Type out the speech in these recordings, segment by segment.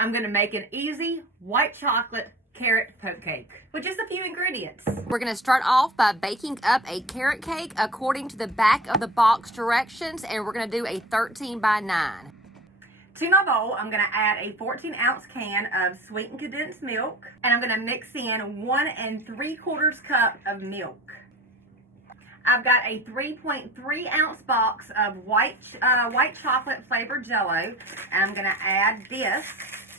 I'm gonna make an easy white chocolate carrot poke cake with just a few ingredients. We're going to start off by baking up a carrot cake according to the back of the box directions, and we're going to do a 13 by 9. To my bowl, I'm going to add a 14-ounce can of sweetened condensed milk, and I'm going to mix in 1 3/4 cup of milk. I've got a 3.3-ounce box of white chocolate flavored Jell-O, and I'm going to add this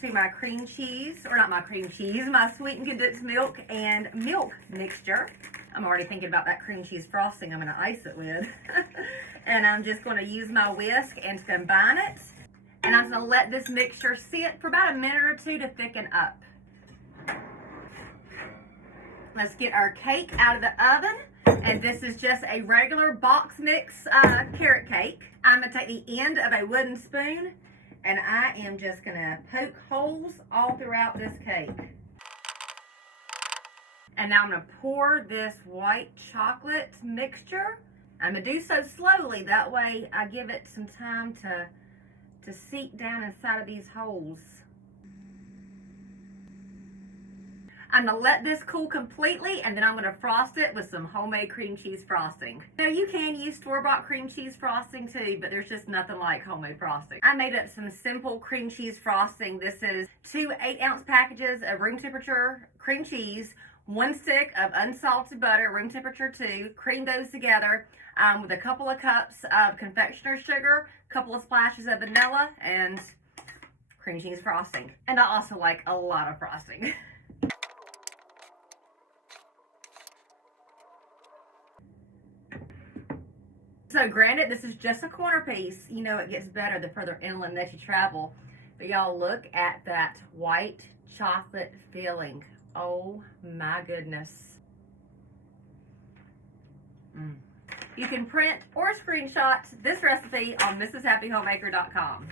to my cream cheese, or not my cream cheese, my sweetened condensed milk and milk mixture. I'm already thinking about that cream cheese frosting I'm going to ice it with. And I'm just going to use my whisk and combine it. And I'm going to let this mixture sit for about a minute or two to thicken up. Let's get our cake out of the oven. And this is just a regular box mix carrot cake. I'm going to take the end of a wooden spoon, and I am just going to poke holes all throughout this cake. And now I'm going to pour this white chocolate mixture. I'm going to do so slowly. That way I give it some time to seep down inside of these holes. I'm going to let this cool completely, and then I'm going to frost it with some homemade cream cheese frosting. Now, you can use store-bought cream cheese frosting too, but there's just nothing like homemade frosting. I made up some simple cream cheese frosting. This is 2 8-ounce packages of room temperature cream cheese, 1 stick of unsalted butter, room temperature too. Cream those together with a couple of cups of confectioner's sugar, a couple of splashes of vanilla, and cream cheese frosting. And I also like a lot of frosting. So granted, this is just a corner piece. You know it gets better the further inland that you travel. But y'all, look at that white chocolate filling. Oh my goodness. You can print or screenshot this recipe on mrshappyhomemaker.com.